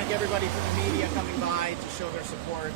thank everybody from the media coming by to show their support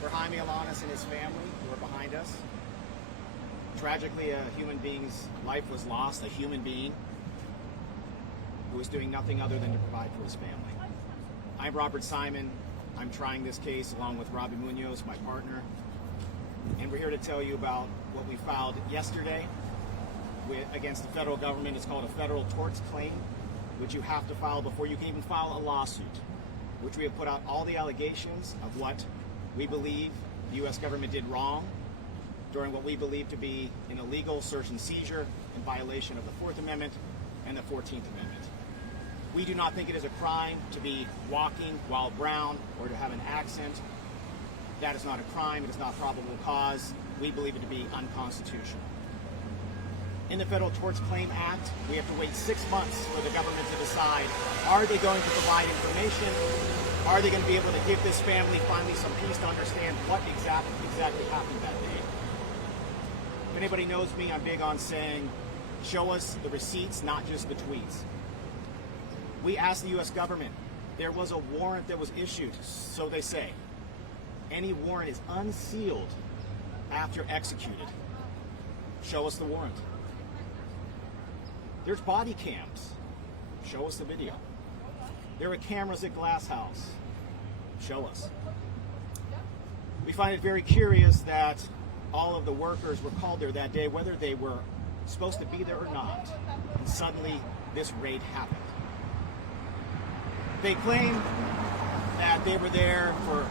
for Jaime Alanís and his family who are behind us. Tragically, a human being's life was lost, a human being who was doing nothing other than to provide for his family. I'm Robert Simon. I'm trying this case along with Robbie Munoz, my partner, and we're here to tell you about what we filed yesterday against the federal government. It's called a federal torts claim, which you have to file before you can even file a lawsuit, which we have put out all the allegations of what we believe the U.S. government did wrong during what we believe to be an illegal search and seizure in violation of the Fourth Amendment and the 14th Amendment. We do not think it is a crime to be walking while brown or to have an accent. That is not a crime. It is not probable cause. We believe it to be unconstitutional. In the Federal Torts Claim Act, we have to wait 6 months for the government to decide, are they going to provide information? Are they going to be able to give this family finally some peace to understand what exactly happened that day? If anybody knows me, I'm big on saying, show us the receipts, not just the tweets. We asked the U.S. government, there was a warrant that was issued, so they say. Any warrant is unsealed after executed. Show us the warrant. There's body cams. Show us the video. There are cameras at Glass House. Show us. We find it very curious that all of the workers were called there that day, whether they were supposed to be there or not, and suddenly this raid happened. They claim that they were there for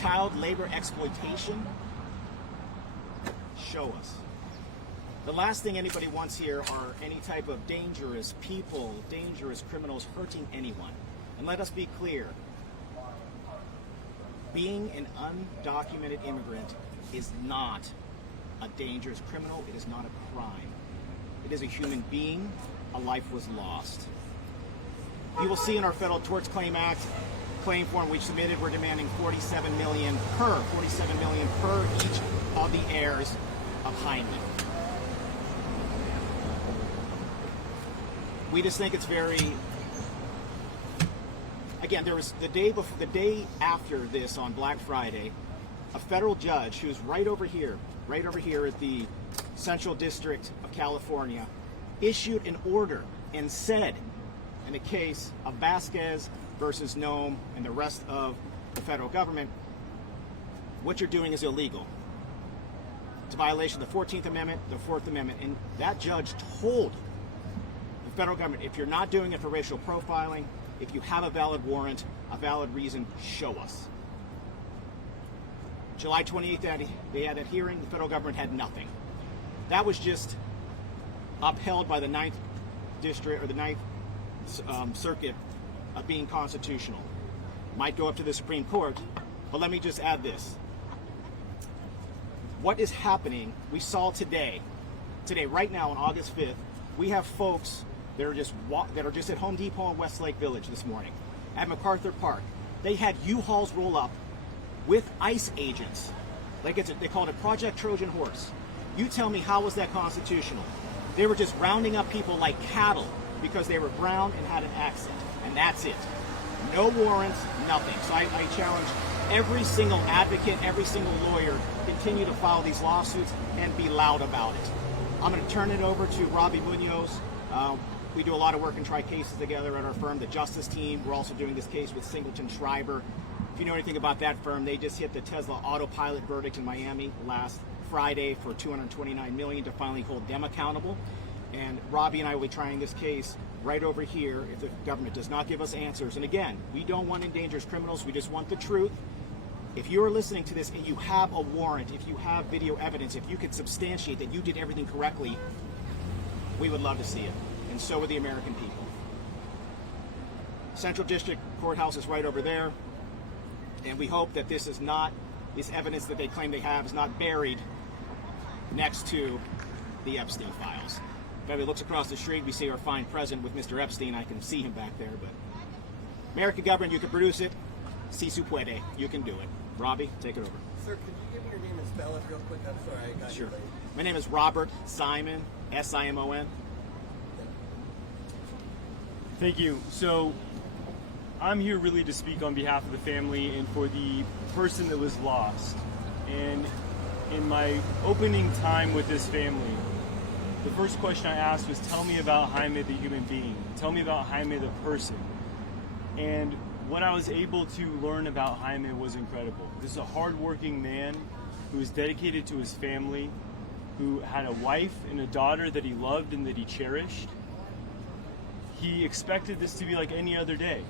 child labor exploitation. Show us. The last thing anybody wants here are any type of dangerous people, dangerous criminals hurting anyone. And let us be clear, being an undocumented immigrant is not a dangerous criminal. It is not a crime. It is a human being. A life was lost. You will see in our Federal Torts Claim Act claim form we submitted, we're demanding $47 million per each of the heirs of Jaime. We just think it's very, again, there was the day after this on Black Friday, a federal judge who's right over here at the Central District of California, issued an order and said, in the case of Vasquez versus Nome and the rest of the federal government, what you're doing is illegal. It's a violation of the 14th Amendment, the Fourth Amendment, and that judge told the federal government, if you're not doing it for racial profiling, if you have a valid warrant, a valid reason, show us. July 28th, they had that hearing, the federal government had nothing. That was just upheld by the 9th District, or the 9th Circuit, of being constitutional. Might go up to the Supreme Court, but let me just add this. What is happening, we saw today, right now on August 5th, we have folks that are just at Home Depot in Westlake Village this morning, at MacArthur Park. They had U-Hauls roll up with ICE agents. They called it Project Trojan Horse. You tell me, how was that constitutional? They were just rounding up people like cattle because they were brown and had an accent, and that's it. No warrants, nothing. So I challenge every single advocate, every single lawyer, continue to file these lawsuits and be loud about it. I'm going to turn it over to Robbie Munoz. We do a lot of work and try cases together at our firm, the Justice Team. We're also doing this case with Singleton Schreiber. If you know anything about that firm, they just hit the Tesla autopilot verdict in Miami last Friday for $229 million to finally hold them accountable. And Robbie and I will be trying this case right over here if the government does not give us answers. And again, we don't want endangered criminals. We just want the truth. If you are listening to this and you have a warrant, if you have video evidence, if you could substantiate that you did everything correctly, we would love to see it. And so would the American people. Central District Courthouse is right over there. And we hope that this evidence that they claim they have is not buried next to the Epstein files. If everybody looks across the street, we see our fine president with Mr. Epstein. I can see him back there, but American government, you can produce it. Si se puede. You can do it. Robbie, take it over. Sir, could you give me your name and spell it real quick? I'm sorry, I got you late. My name is Robert Simon, S-I-M-O-N. Thank you. So I'm here really to speak on behalf of the family and for the person that was lost. And in my opening time with this family, the first question I asked was, tell me about Jaime the human being. Tell me about Jaime the person. And what I was able to learn about Jaime was incredible. This is a hardworking man who was dedicated to his family, who had a wife and a daughter that he loved and that he cherished. He expected this to be like any other day.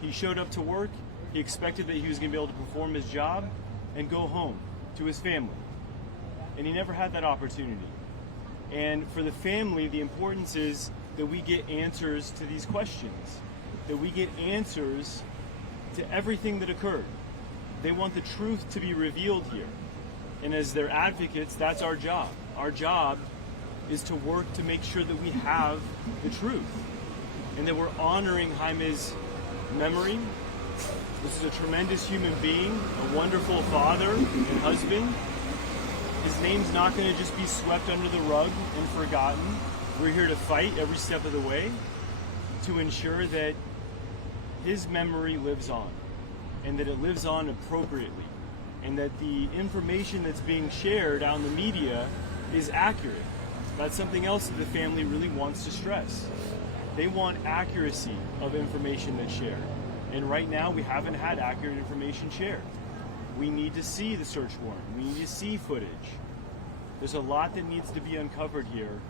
He showed up to work, he expected that he was going to be able to perform his job and go home to his family. And he never had that opportunity. And for the family, the importance is that we get answers to these questions, that we get answers to everything that occurred. They want the truth to be revealed here. And as their advocates, that's our job. Our job is to work to make sure that we have the truth and that we're honoring Jaime's memory. This is a tremendous human being, a wonderful father and husband. His name's not going to just be swept under the rug and forgotten. We're here to fight every step of the way to ensure that his memory lives on and that it lives on appropriately and that the information that's being shared out in the media is accurate. That's something else that the family really wants to stress. They want accuracy of information that's shared. And right now we haven't had accurate information shared. We need to see the search warrant. We need to see footage. There's a lot that needs to be uncovered here,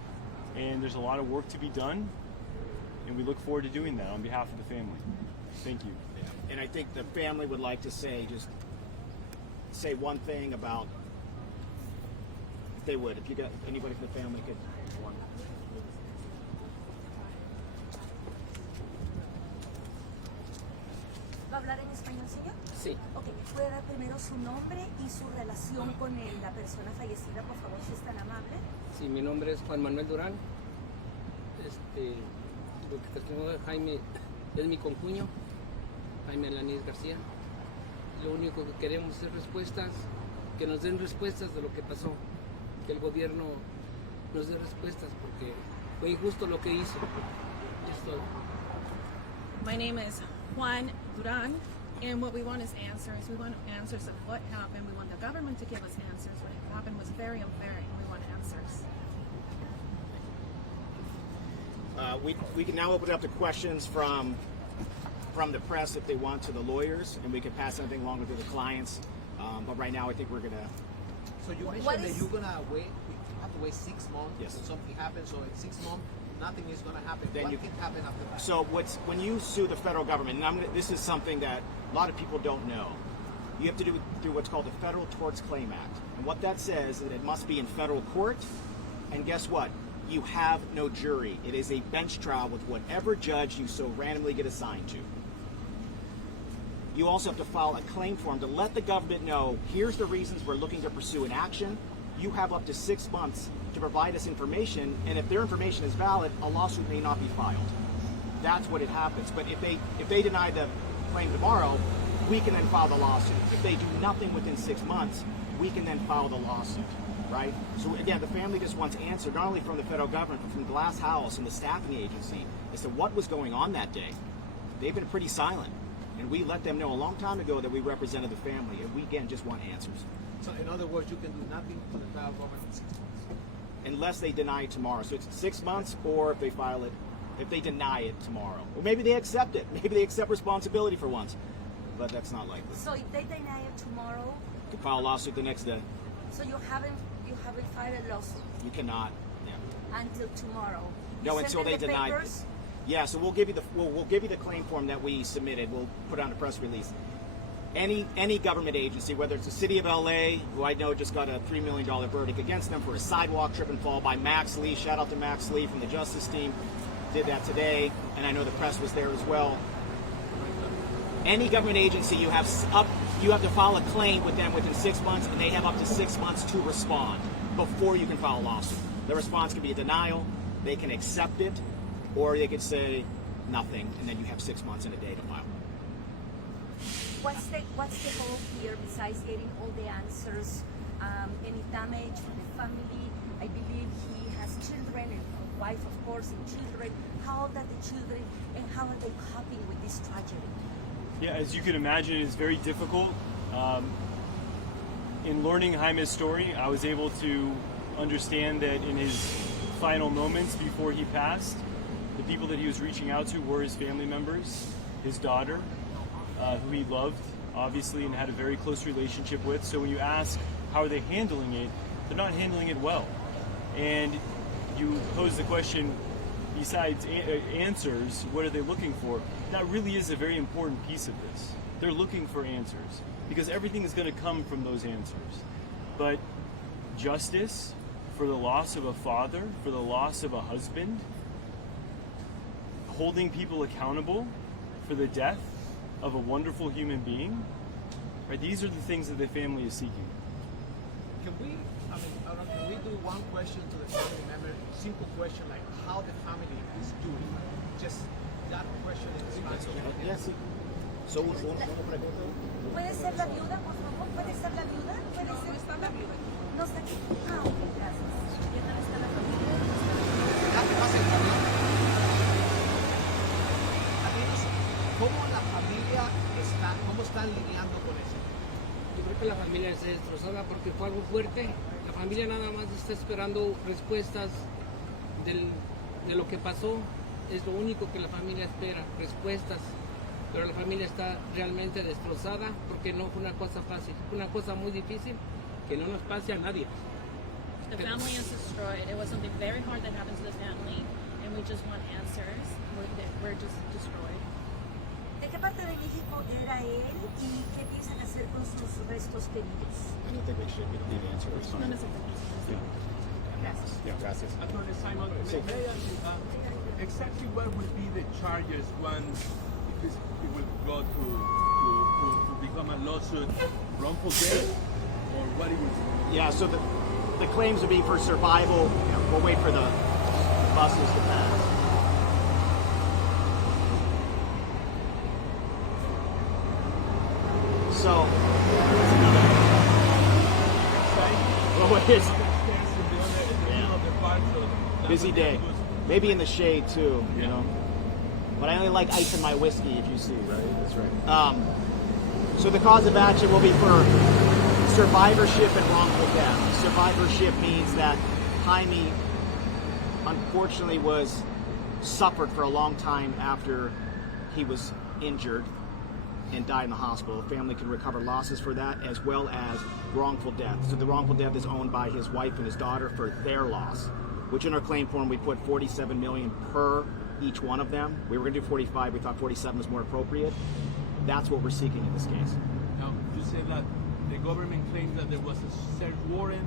and there's a lot of work to be done, and we look forward to doing that on behalf of the family. Thank you. And I think the family would like to say one thing about, if they would, if you got anybody from the family could. ¿Va a hablar en español, señor? Sí. Ok, ¿puede dar primero su nombre y su relación con la persona fallecida, por favor, si es tan amable? Sí, mi nombre es Juan Manuel Durang. Lo que testimonio Jaime es mi concuño, Jaime Alanís García. Lo único que queremos es respuestas, que nos den respuestas de lo que pasó, que el gobierno nos dé respuestas porque fue injusto lo que hizo. Es todo. My name is Juan Durang, and what we want is answers. We want answers of what happened. We want the government to give us answers. What happened was very unfair, and we want answers. We can now open it up to questions from the press if they want to the lawyers, and we can pass anything along to the clients. But right now, I think we're gonna. So you mentioned What that is- you're gonna wait. You have to wait 6 months. Yes. If something happens, so in 6 months, nothing is gonna happen. Then what you- can happen after that? So when you sue the federal government, and this is something that a lot of people don't know, you have to do through what's called the Federal Torts Claim Act. And what that says is that it must be in federal court, and guess what? You have no jury. It is a bench trial with whatever judge you so randomly get assigned to. You also have to file a claim form to let the government know, here's the reasons we're looking to pursue an action. You have up to 6 months to provide us information, and if their information is valid, a lawsuit may not be filed. That's what it happens. But if they deny the claim tomorrow, we can then file the lawsuit. If they do nothing within 6 months, we can then file the lawsuit, right? So again, the family just wants answered not only from the federal government, but from Glass House and the staffing agency as to what was going on that day. They've been pretty silent, and we let them know a long time ago that we represented the family, and we again just want answers. So in other words, you can do nothing to the federal government in 6 months. Unless they deny it tomorrow. So it's 6 months, or if they file it, if they deny it tomorrow. Or maybe they accept it. Maybe they accept responsibility for once. But that's not likely. So if they deny it tomorrow, You can file a lawsuit the next day. so you haven't filed a lawsuit You cannot. Yeah. until tomorrow. No, You until send they them the deny papers? it. Yeah, so we'll give you we'll give you the claim form that we submitted. We'll put on a press release. Any government agency, whether it's the city of LA, who I know just got a $3 million verdict against them for a sidewalk trip and fall by Max Lee. Shout out to Max Lee from the Justice team. Did that today, and I know the press was there as well. Any government agency, you have to file a claim with them within 6 months, and they have up to 6 months to respond before you can file a lawsuit. The response can be a denial, they can accept it, or they could say nothing, and then you have 6 months and a day to file. What's the goal here besides getting all the answers? Any damage for the family? I believe he has children and a wife, of course, and children. How old are the children, and how are they coping with this tragedy? Yeah, as you can imagine, it's very difficult. In learning Jaime's story, I was able to understand that in his final moments before he passed, the people that he was reaching out to were his family members, his daughter, who he loved, obviously, and had a very close relationship with. So when you ask how are they handling it, they're not handling it well. And you pose the question, besides answers, what are they looking for? That really is a very important piece of this. They're looking for answers, because everything is going to come from those answers. But justice for the loss of a father, for the loss of a husband, holding people accountable for the death of a wonderful human being, right? These are the things that the family is seeking. Can we, can we do one question to the family member? Simple question like how the family is doing. Just that question in Spanish. Yes. So, una pregunta. ¿Puede ser la viuda, por favor? ¿Puede ser la viuda? ¿Puede ser? No está la viuda. No está aquí. Ah, ok, gracias. ¿Y dónde está la familia? ¿Cómo la familia está, cómo están lidiando con eso? Yo creo que la familia está destrozada porque fue algo fuerte. La familia nada más está esperando respuestas de lo que pasó. Es lo único que la familia espera, respuestas. Pero la familia está realmente destrozada porque no fue una cosa fácil. Fue una cosa muy difícil que no nos pase a nadie. The family is destroyed. It was something very hard that happened to the family, and we just want answers. We're just destroyed. ¿De qué parte de México era él y qué piensan hacer con sus restos queridos? I don't think we should. We don't need to answer. It's fine. No necesitamos. Gracias. Yeah, gracias. Attorney Simon, may I ask you, exactly what would be the charges once it will go to become a lawsuit, wrongful death, or what it would? Yeah, so the claims would be for survival. We'll wait for the buses to pass. So, well, it is busy day. Maybe in the shade too, you know. But I only like ice in my whiskey, if you see. Right, that's right. So the cause of action will be for survivorship and wrongful death. Survivorship means that Jaime, unfortunately, suffered for a long time after he was injured and died in the hospital. The family can recover losses for that, as well as wrongful death. So the wrongful death is owned by his wife and his daughter for their loss, which in our claim form we put $47 million per each one of them. We were going to do 45. We thought 47 was more appropriate. That's what we're seeking in this case. Now, you said that the government claims that there was a search warrant,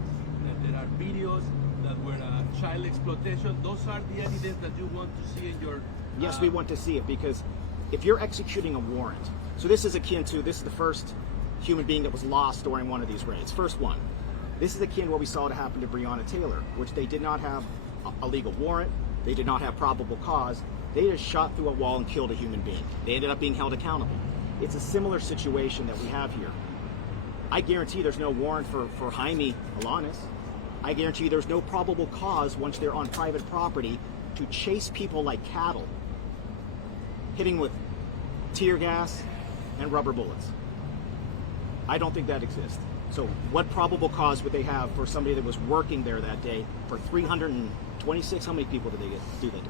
that there are videos that were child exploitation. Those are the evidence that you want to see in your... Yes, we want to see it, because if you're executing a warrant, so this is akin to, this is the first human being that was lost during one of these raids. First one. This is akin to what we saw to happen to Breonna Taylor, which they did not have a legal warrant. They did not have probable cause. They just shot through a wall and killed a human being. They ended up being held accountable. It's a similar situation that we have here. I guarantee there's no warrant for Jaime Alanís. I guarantee there's no probable cause once they're on private property to chase people like cattle, hitting with tear gas and rubber bullets. I don't think that exists. So what probable cause would they have for somebody that was working there that day for 326? How many people did they do that to?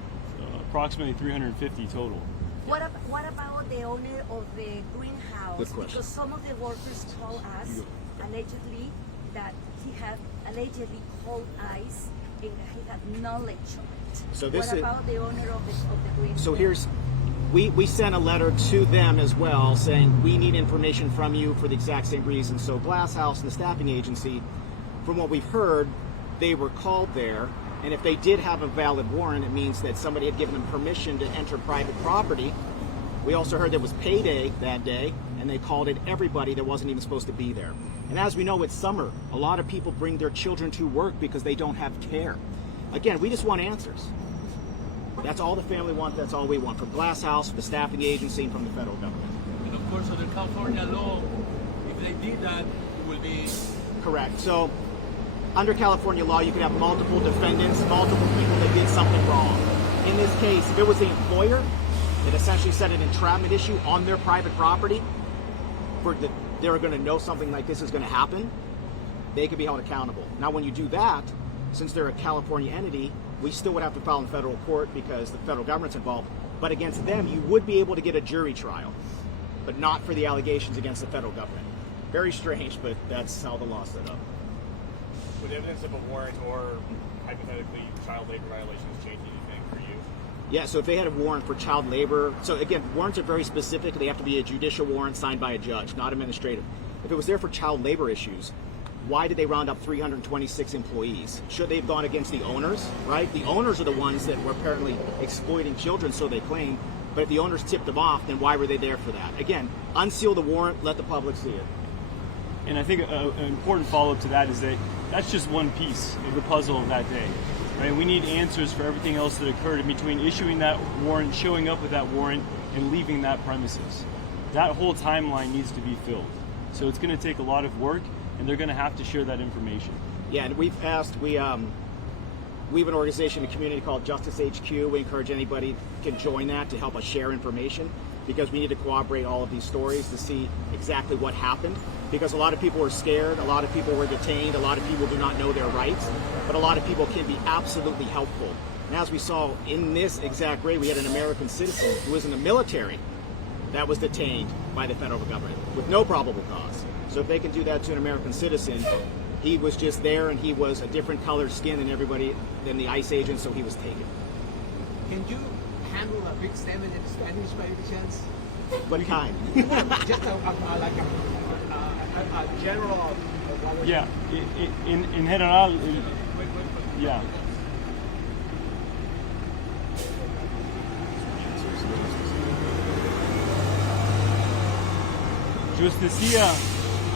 Approximately 350 total. What about the owner of the greenhouse? Good question. Because some of the workers told us allegedly that he had allegedly cold ice and that he had knowledge of it. So this what is- about the owner of the greenhouse? So here's, we sent a letter to them as well saying we need information from you for the exact same reason. So Glass House and the staffing agency, from what we've heard, they were called there, and if they did have a valid warrant, it means that somebody had given them permission to enter private property. We also heard there was payday that day, and they called it everybody that wasn't even supposed to be there. And as we know, it's summer. A lot of people bring their children to work because they don't have care. Again, we just want answers. That's all the family wants. That's all we want from Glass House, the staffing agency, and from the federal government. And of course, under California law, if they did that, it will be... Correct. So under California law, you can have multiple defendants, multiple people that did something wrong. In this case, if it was the employer, It essentially set an entrapment issue on their private property. They're going to know something like this is going to happen. They could be held accountable. Now, when you do that, since they're a California entity, we still would have to file in federal court because the federal government's involved. But against them, you would be able to get a jury trial, but not for the allegations against the federal government. Very strange, but that's how the law's set up. Would evidence of a warrant or hypothetically child labor violations change anything for you? Yeah, so if they had a warrant for child labor, so again, warrants are very specific. They have to be a judicial warrant signed by a judge, not administrative. If it was there for child labor issues, why did they round up 326 employees? Should they have gone against the owners, right? The owners are the ones that were apparently exploiting children, so they claim. But if the owners tipped them off, then why were they there for that? Again, unseal the warrant, let the public see it. And I think an important follow-up to that is that that's just one piece of the puzzle of that day. Right? We need answers for everything else that occurred in between issuing that warrant, showing up with that warrant, and leaving that premises. That whole timeline needs to be filled. So it's going to take a lot of work, and they're going to have to share that information. Yeah, and we have an organization in the community called Justice HQ. We encourage anybody can join that to help us share information, because we need to corroborate all of these stories to see exactly what happened. Because a lot of people are scared, a lot of people were detained, a lot of people do not know their rights, but a lot of people can be absolutely helpful. And as we saw in this exact raid, we had an American citizen who was in the military that was detained by the federal government with no probable cause. So if they can do that to an American citizen, he was just there and he was a different colored skin than everybody, than the ICE agent, so he was taken. Can you handle a big statement in Spanish by any chance? What kind? Just a general of what was Yeah, in general, yeah. Justicia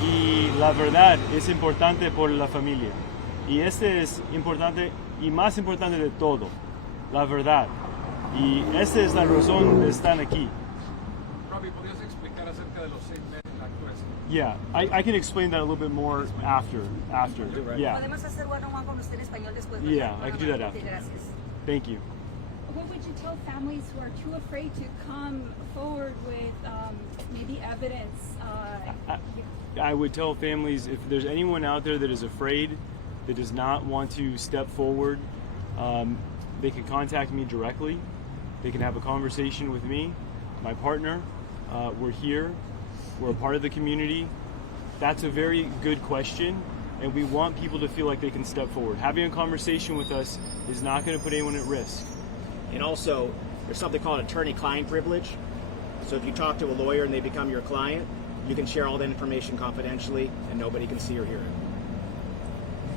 y la verdad es importante por la familia. Y este es importante y más importante de todo, la verdad. Y esta es la razón de estar aquí. Robbie, ¿podrías explicar acerca de los 6 meses actuales? Yeah, I can explain that a little bit more after. Yeah, Podemos hacer one-on-one con usted en español después. Yeah, I can do that after. Gracias. thank you. What would you tell families who are too afraid to come forward with maybe evidence? I would tell families, if there's anyone out there that is afraid, that does not want to step forward, they can contact me directly. They can have a conversation with me, my partner. We're here. We're a part of the community. That's a very good question, and we want people to feel like they can step forward. Having a conversation with us is not going to put anyone at risk. And also, there's something called attorney-client privilege. So if you talk to a lawyer and they become your client, you can share all that information confidentially and nobody can see or hear it.